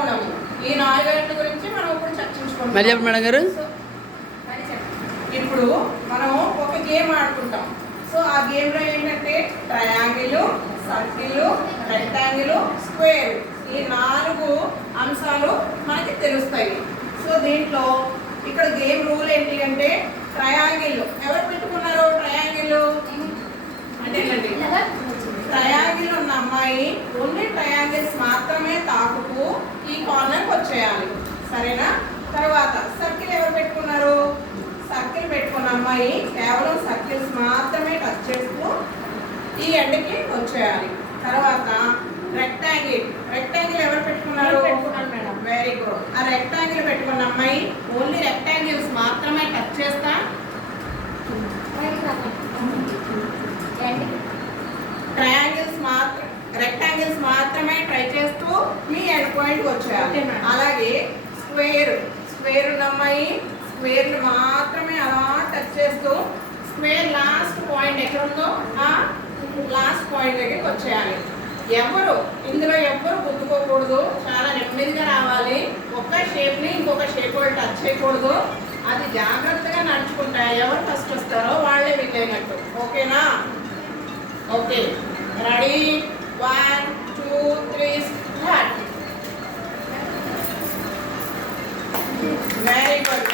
కోణము. ఈ 4 గురించి మనం ఇప్పుడు చర్చించుకుంటాం. మేడం గారు, ఇప్పుడు మనం ఒక గేమ్ ఆడుకుంటాం. సో ఆ గేమ్లో ఏంటంటే ట్రయాంగిల్, సర్కిల్, రెక్టాంగిల్, స్క్వేర్, ఈ 4 అంశాలు మనకి తెలుస్తాయి. సో దీంట్లో ఇక్కడ గేమ్ రూల్ ఏంటి అంటే ట్రయాంగిల్ ఎవరు పెట్టుకున్నారు? ట్రయాంగిల్ అంటే ట్రయాంగిల్ ఉన్న అమ్మాయి ఓన్లీ ట్రయాంగిల్స్ మాత్రమే తాకుతూ ఈ కార్నర్కి వచ్చేయాలి, సరేనా? తర్వాత సర్కిల్ ఎవరు పెట్టుకున్నారు? సర్కిల్ పెట్టుకున్న అమ్మాయి కేవలం సర్కిల్స్ మాత్రమే టచ్ చేస్తూ ఈ ఎండ్కి వచ్చేయాలి. తర్వాత రెక్టాంగిల్ ఎవరు పెట్టుకున్నారు? Very good. ఆ రెక్టాంగిల్ పెట్టుకున్న అమ్మాయి ఓన్లీ రెక్టాంగిల్స్ మాత్రమే టచ్ చేస్తా రెక్టాంగిల్స్ మాత్రమే ట్రై చేస్తూ మీ ఎండ్ పాయింట్ వచ్చేయాలి. అలాగే స్క్వేర్ ఉన్న అమ్మాయి స్క్వేర్ మాత్రమే అలా టచ్ చేస్తూ స్క్వేర్ లాస్ట్ పాయింట్ ఎక్కడ ఉందో ఆ లాస్ట్ పాయింట్ దగ్గరికి వచ్చేయాలి. ఇందులో ఎవరు గుర్తుకోకూడదు, చాలా నెమ్మదిగా రావాలి. ఒక షేప్ని ఇంకొక షేప్ వాళ్ళు టచ్ చేయకూడదు. అది జాగ్రత్తగా నడుచుకుంటా ఎవరు ఫస్ట్ వస్తారో వాళ్ళే వెళ్ళేనట్టు. ఓకేనా? Okay, ready? 1 2 3 start. Very good.